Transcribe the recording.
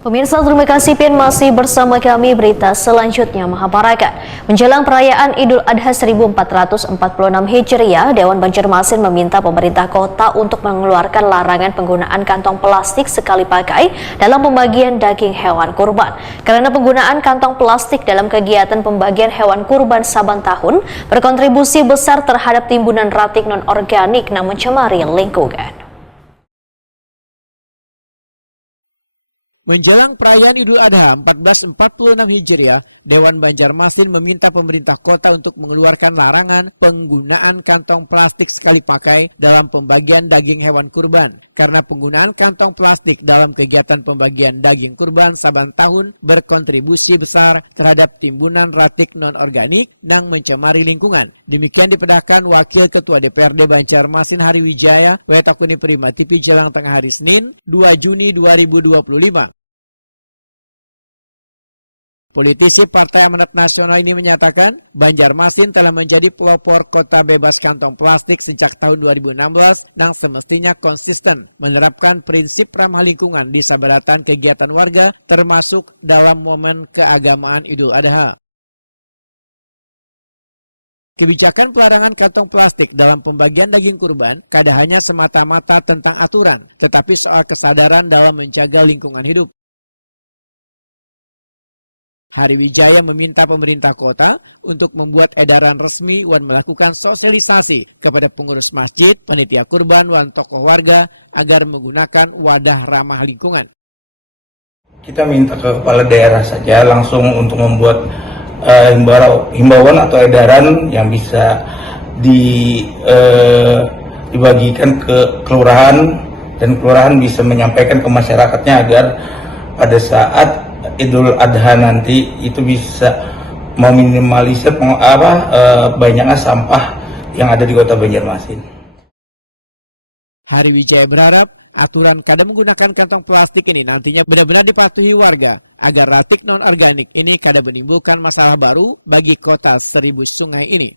Pemirsa, terima kasih Pian masih bersama kami. Berita selanjutnya, Mahabharata. Menjelang perayaan Idul Adha 1446 Hijriah, Dewan Banjarmasin meminta pemerintah kota untuk mengeluarkan larangan penggunaan kantong plastik sekali pakai dalam pembagian daging hewan kurban. Karena penggunaan kantong plastik dalam kegiatan pembagian hewan kurban saban tahun berkontribusi besar terhadap timbunan ratik non-organik yang mencemari lingkungan. Menjelang perayaan Idul Adha 1446 Hijriah, Dewan Banjarmasin meminta pemerintah kota untuk mengeluarkan larangan penggunaan kantong plastik sekali pakai dalam pembagian daging hewan kurban. Karena penggunaan kantong plastik dalam kegiatan pembagian daging kurban saban tahun berkontribusi besar terhadap timbunan ratik non-organik yang mencemari lingkungan. Demikian dipedahkan Wakil Ketua DPRD Banjarmasin Hari Wijaya, Wetakuni Prima TV jelang tengah hari Senin 2 Juni 2025. Politisi Partai Amanat Nasional ini menyatakan Banjarmasin telah menjadi pelopor kota bebas kantong plastik sejak tahun 2016 dan semestinya konsisten menerapkan prinsip ramah lingkungan di sabaratan kegiatan warga termasuk dalam momen keagamaan Idul Adha. Kebijakan pelarangan kantong plastik dalam pembagian daging kurban kada hanya semata-mata tentang aturan, tetapi soal kesadaran dalam menjaga lingkungan hidup. Hari Wijaya meminta pemerintah kota untuk membuat edaran resmi dan melakukan sosialisasi kepada pengurus masjid, panitia kurban, dan tokoh warga agar menggunakan wadah ramah lingkungan. Kita minta ke kepala daerah saja langsung untuk membuat himbauan atau edaran yang bisa dibagikan ke kelurahan, dan kelurahan bisa menyampaikan ke masyarakatnya agar pada saat Idul Adha nanti itu bisa meminimalisir banyaknya sampah yang ada di Kota Banjarmasin. Hari Wijaya berharap aturan kada menggunakan kantong plastik ini nantinya benar-benar dipatuhi warga agar ratik non-organik ini kada menimbulkan masalah baru bagi kota 1000 sungai ini.